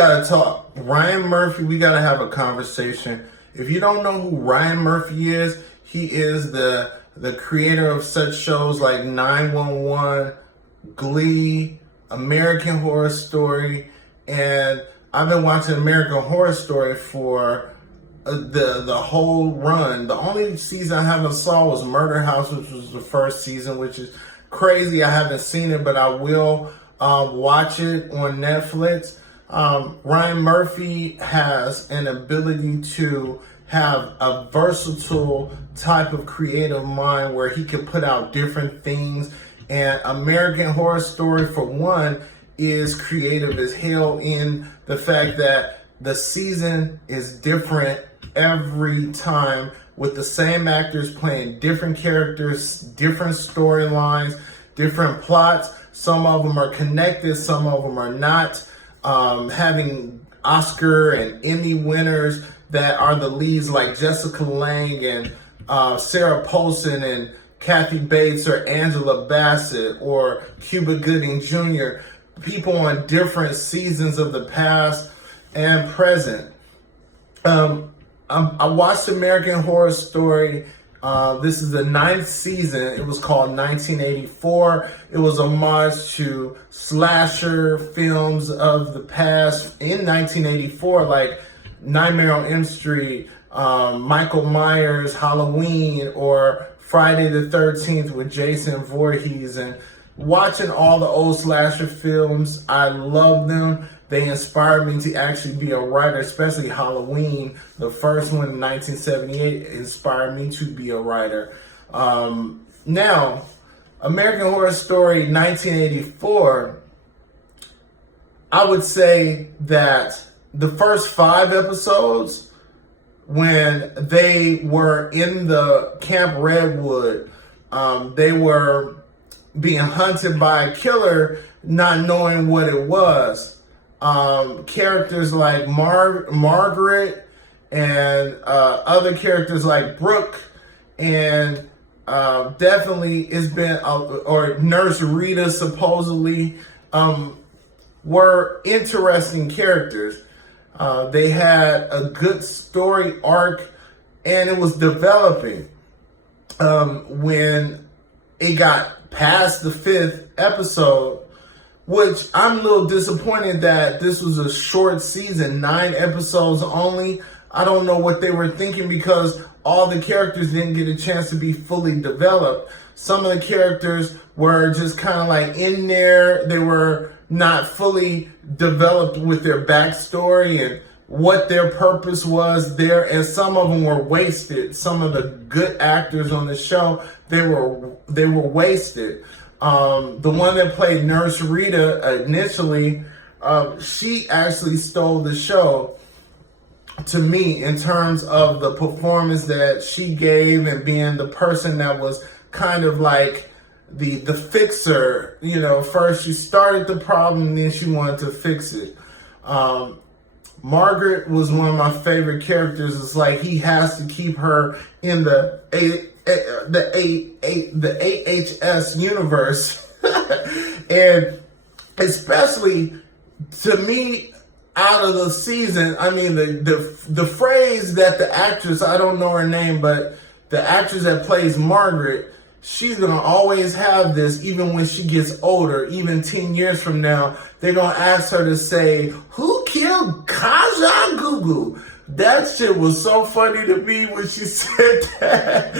gotta talk. Ryan Murphy, we gotta have a conversation. If you don't know who Ryan Murphy is, he is the creator of such shows like 911, Glee, American Horror Story, and I've been watching American Horror Story for the whole run. The only season I haven't saw was Murder House, which was the first season, which is crazy. I haven't seen it, but I will watch it on Netflix. Ryan Murphy has an ability to have a versatile type of creative mind where he can put out different things. And American Horror Story, for one, is creative as hell in the fact that the season is different every time, with the same actors playing different characters, different storylines, different plots. Some of them are connected, some of them are not. Having Oscar and Emmy winners that are the leads, like Jessica Lange and Sarah Paulson and Kathy Bates or Angela Bassett or Cuba Gooding Jr., people on different seasons of the past and present. I watched American Horror Story. This is the 9th season. It was called 1984. It was a homage to slasher films of the past in 1984, like Nightmare on Elm Street, Michael Myers, Halloween, or Friday the 13th with Jason Voorhees. And watching all the old slasher films, I love them. They inspired me to actually be a writer, especially Halloween. The first one in 1978 inspired me to be a writer. Now, American Horror Story 1984, I would say that the first 5 episodes, when they were in the Camp Redwood, they were being hunted by a killer, not knowing what it was. Characters like Margaret and other characters like Brooke, and definitely it's been, or Nurse Rita supposedly, were interesting characters. They had a good story arc, and it was developing. When it got past the 5th episode, which I'm a little disappointed that this was a short season, 9 episodes only. I don't know what they were thinking, because all the characters didn't get a chance to be fully developed. Some of the characters were just kind of like in there. They were not fully developed with their backstory and what their purpose was there. And some of them were wasted. Some of the good actors on the show, they were wasted. The one that played Nurse Rita initially, she actually stole the show to me in terms of the performance that she gave and being the person that was kind of like the fixer. You know, first she started the problem, then she wanted to fix it. Margaret was one of my favorite characters. It's like he has to keep her in the AHS universe. And especially to me, out of the season, I mean, the phrase that the actress, I don't know her name, but the actress that plays Margaret, she's going to always have this, even when she gets older, even 10 years from now, they're going to ask her to say, "Who killed Kaja Gugu?" That shit was so funny to me when she said that.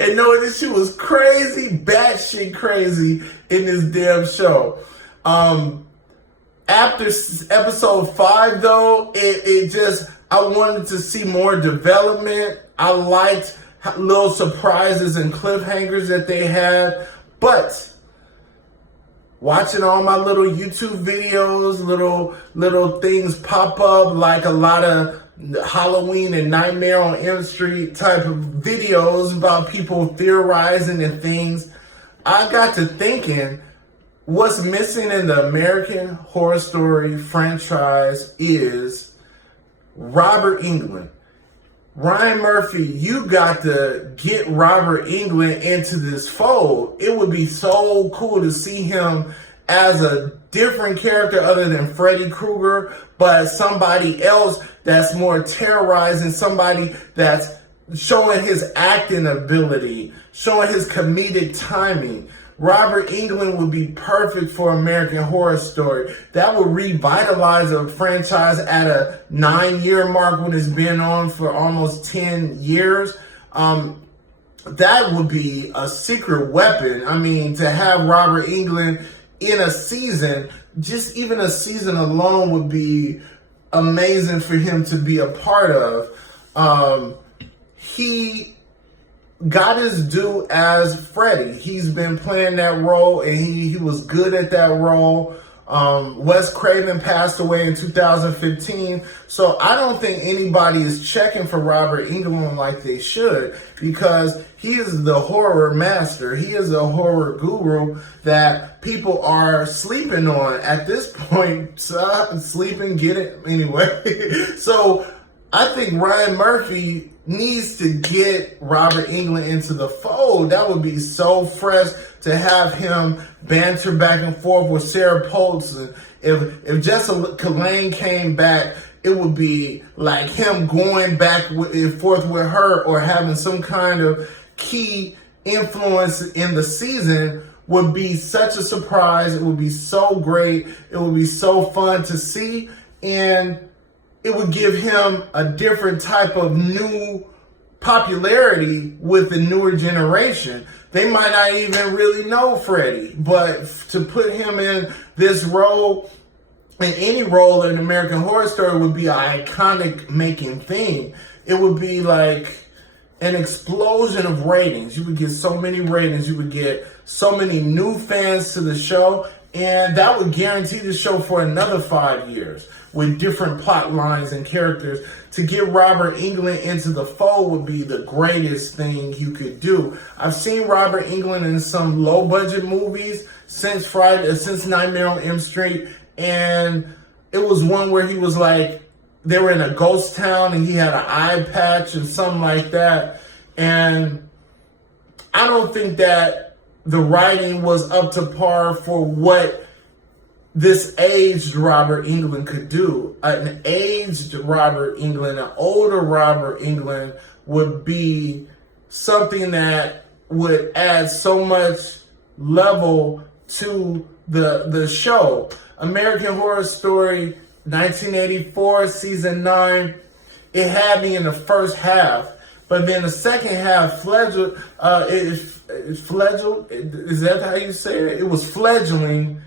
And knowing that she was crazy, batshit crazy in this damn show. After episode 5, though, it just, I wanted to see more development. I liked little surprises and cliffhangers that they had. But watching all my little YouTube videos, little things pop up, like a lot of Halloween and Nightmare on Elm Street type of videos about people theorizing and things, I got to thinking, what's missing in the American Horror Story franchise is Robert Englund. Ryan Murphy, you got to get Robert Englund into this fold. It would be so cool to see him as a different character other than Freddy Krueger, but somebody else that's more terrorizing, somebody that's showing his acting ability, showing his comedic timing. Robert Englund would be perfect for American Horror Story. That would revitalize a franchise at a 9-year mark when it's been on for almost 10 years. That would be a secret weapon. I mean, to have Robert Englund in a season, just even a season alone would be amazing for him to be a part of. He got his due as Freddy. He's been playing that role, and he was good at that role. Wes Craven passed away in 2015, so I don't think anybody is checking for Robert Englund like they should, because he is the horror master. He is a horror guru that people are sleeping on at this point. Sleeping, get it anyway. So I think Ryan Murphy needs to get Robert Englund into the fold. That would be so fresh to have him banter back and forth with Sarah Paulson. If Jessica Lange came back, it would be like him going back and forth with her, or having some kind of key influence in the season would be such a surprise. It would be so great. It would be so fun to see. And it would give him a different type of new popularity with the newer generation. They might not even really know Freddy, but to put him in this role, in any role in American Horror Story, would be an iconic making thing. It would be like an explosion of ratings. You would get so many ratings. You would get so many new fans to the show, and that would guarantee the show for another 5 years with different plot lines and characters. To get Robert Englund into the fold would be the greatest thing you could do. I've seen Robert Englund in some low-budget movies since Nightmare on Elm Street, and it was one where he was like, they were in a ghost town and he had an eye patch and something like that. And I don't think that the writing was up to par for what this aged Robert Englund could do. An aged Robert Englund, an older Robert Englund would be something that would add so much level to the show. American Horror Story 1984, season 9, it had me in the first half, but then the second half, is that how you say it? It was fledgling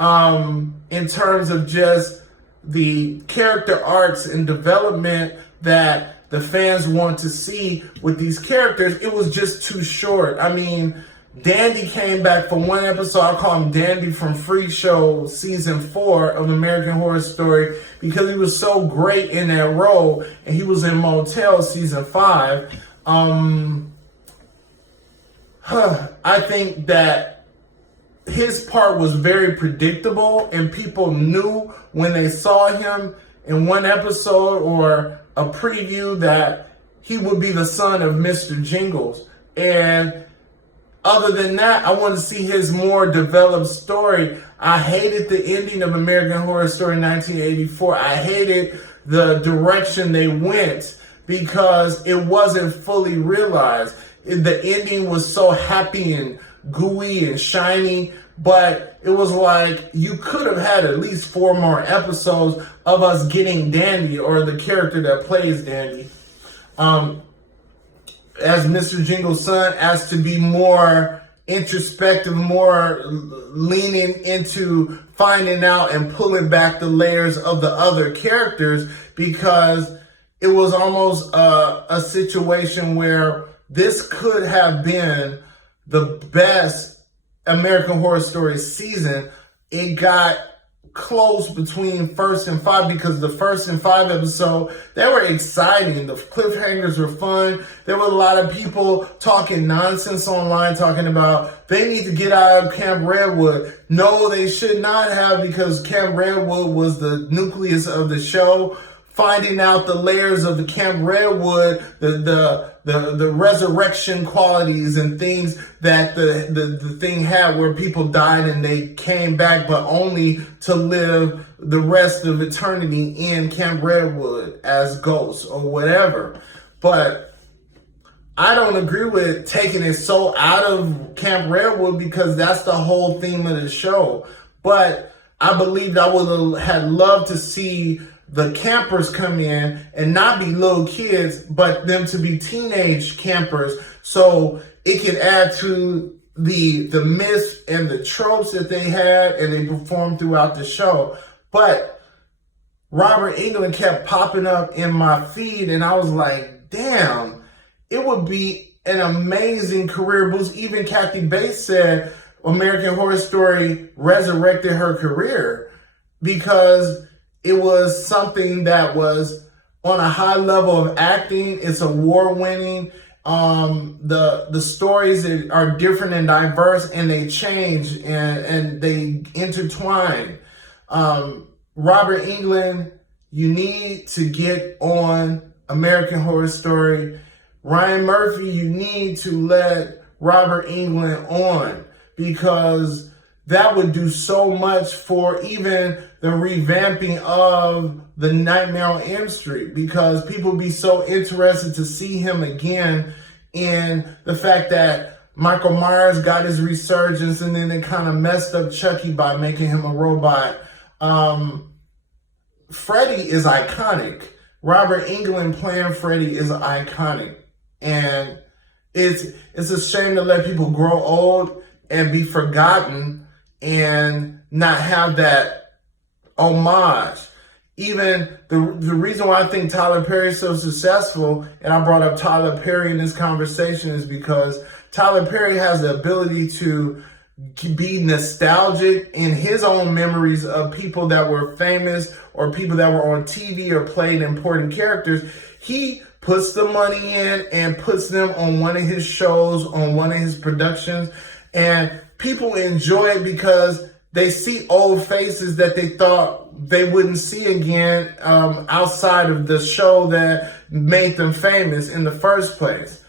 in terms of just the character arcs and development that the fans want to see with these characters. It was just too short. I mean, Dandy came back for one episode. I call him Dandy from Freak Show season 4 of American Horror Story, because he was so great in that role, and he was in Motel season 5. I think that his part was very predictable, and people knew when they saw him in one episode or a preview that he would be the son of Mr. Jingles. And other than that, I want to see his more developed story. I hated the ending of American Horror Story 1984. I hated the direction they went, because it wasn't fully realized. The ending was so happy and gooey and shiny, but it was like you could have had at least 4 more episodes of us getting Dandy, or the character that plays Dandy, as Mr. Jingle's son, as to be more introspective, more leaning into finding out and pulling back the layers of the other characters, because it was almost a situation where this could have been the best American Horror Story season. It got close between first and 5, because the first and 5 episode, they were exciting. The cliffhangers were fun. There were a lot of people talking nonsense online, talking about they need to get out of Camp Redwood. No, they should not have, because Camp Redwood was the nucleus of the show finding out the layers of the Camp Redwood, the resurrection qualities and things that the thing had, where people died and they came back, but only to live the rest of eternity in Camp Redwood as ghosts or whatever. But I don't agree with taking it so out of Camp Redwood, because that's the whole theme of the show. But I believed I would have loved to see the campers come in and not be little kids, but them to be teenage campers, so it could add to the myths and the tropes that they had and they performed throughout the show. But Robert Englund kept popping up in my feed, and I was like, damn, it would be an amazing career boost. Even Kathy Bates said American Horror Story resurrected her career, because it was something that was on a high level of acting. It's award-winning. The stories are different and diverse, and they change and they intertwine. Robert Englund, you need to get on American Horror Story. Ryan Murphy, you need to let Robert Englund on, because that would do so much for even the revamping of the Nightmare on Elm Street, because people be so interested to see him again, in the fact that Michael Myers got his resurgence and then they kind of messed up Chucky by making him a robot. Freddy is iconic. Robert Englund playing Freddy is iconic. And it's a shame to let people grow old and be forgotten and not have that homage. Even the reason why I think Tyler Perry is so successful, and I brought up Tyler Perry in this conversation, is because Tyler Perry has the ability to be nostalgic in his own memories of people that were famous or people that were on TV or played important characters. He puts the money in and puts them on one of his shows, on one of his productions, and people enjoy it because they see old faces that they thought they wouldn't see again outside of the show that made them famous in the first place.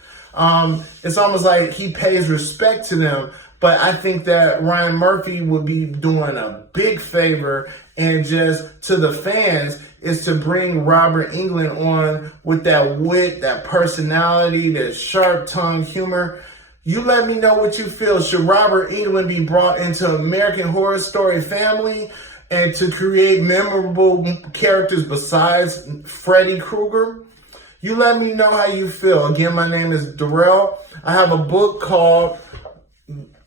It's almost like he pays respect to them. But I think that Ryan Murphy would be doing a big favor, and just to the fans, is to bring Robert Englund on with that wit, that personality, that sharp-tongued humor. You let me know what you feel. Should Robert Englund be brought into American Horror Story family and to create memorable characters besides Freddy Krueger? You let me know how you feel. Again, my name is Darrell. I have a book called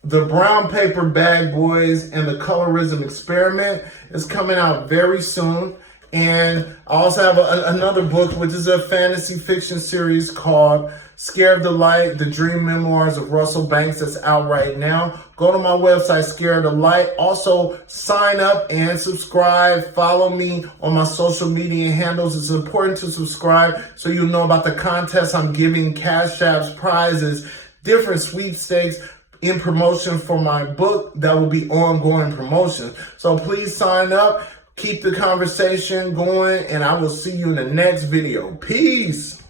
The Brown Paper Bag Boys and the Colorism Experiment. It's coming out very soon. And I also have another book, which is a fantasy fiction series called Scared of the Light, The Dream Memoirs of Russell Banks, that's out right now. Go to my website, Scared of the Light. Also, sign up and subscribe. Follow me on my social media handles. It's important to subscribe so you'll know about the contests I'm giving, cash apps, prizes, different sweepstakes in promotion for my book that will be ongoing promotions. So please sign up. Keep the conversation going, and I will see you in the next video. Peace.